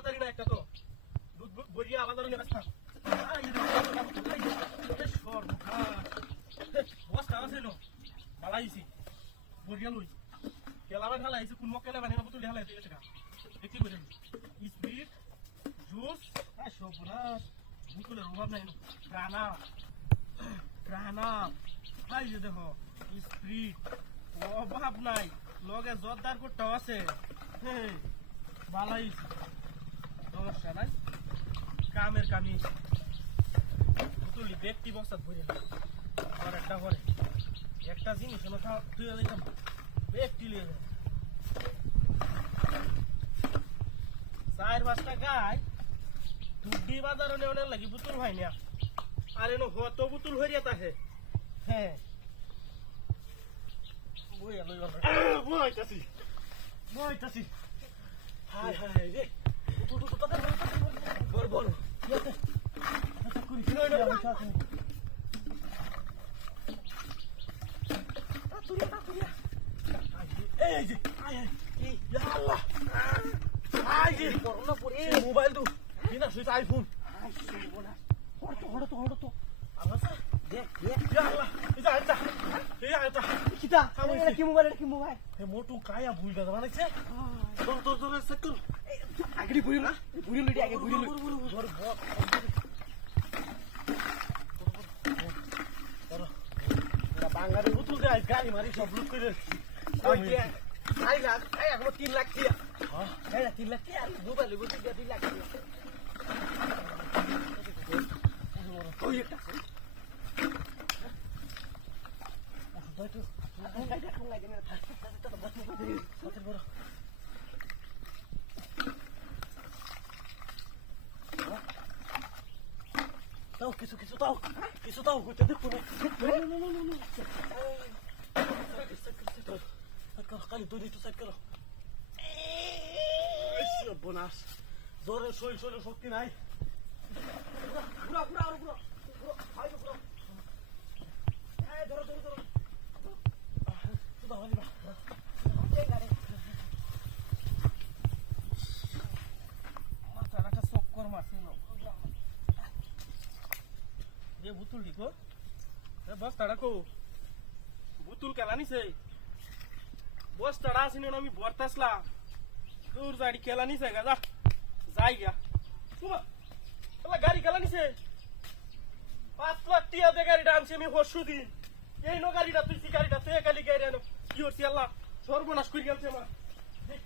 করতারি না একটা তো দুধ বড়িয়া বাজারে নিয়ে আসতাম বস্তা আছে নো বালাইছি বড়িয়া লই কেলাবা ঢালাইছে কোন মক্কেলে বানিয়ে বুতুল ঢালাইছে এটা দেখি বলে স্পিড জুস সবরাস বুতুলের অভাব নাই গ্রানা গ্রানা ভাই যে দেখো স্পিড অভাব নাই লগে জোরদার করতেও আছে হ্যাঁ বালাইছি সমস্যা নাই কামের কামি বুতুলি ব্যক্তি বস্তা ভরে আর একটা ঘরে একটা জিনিস মাথা তুই দিতাম ব্যক্তি লিয়ে যায় 4-5টা গাই দুধি বাজারে নেওয়ার লাগি বুতুল ভাই না আর এনো হত বুতুল হরিয়া তাহে হ্যাঁ বইয়া লই বইতাছি হাই হাই রে তো বল বল আচ্ছা করি কি নয় এই যে আয় এই ইয়া আল্লাহ আয় যে করোনা পরে মোবাইল তো বিনা সুইচ আইফোন আই বলা হড়তো আচ্ছা দেখ ইয়া আল্লাহ এই আইতা কিটা কি মোবাইল এ মোটু কায়া বুইলা বানাইছে তোর সেক্টর আগড়ি বুইল না বুইল লইডি আগে বুইল ধর বক বাঙালি বুতুল দে আজ গাড়ি মারি সব লুট করে আই লাখ আই এখন 3 লাখ দিয়া হ্যাঁ 3 লাখ আর মোবাইল বুতুল দিয়া 3 লাখ দিয়া ওই একটা তাও কিছু তাও হইতে দেখো না খালি দুই একটু সাইড করো বোনাস জোরে শরীর শক্তি নাই বুতুল দিকো বস তাড়া কো বুতুল কেলা নিছে বস তাড়া আসিনি আমি বর্তাসলা তোর গাড়ি কেলা নিছে গা যাই গা তোমার গাড়ি কেলা নিছে 5 লাখ টিয়া দে গাড়িটা আনছি আমি হসু দিন এই নো গাড়িটা তুই গাড়িটা তুই কালি গাড়ি আনো কি হচ্ছে আল্লাহ সর্বনাশ করে গেছে আমার দেখ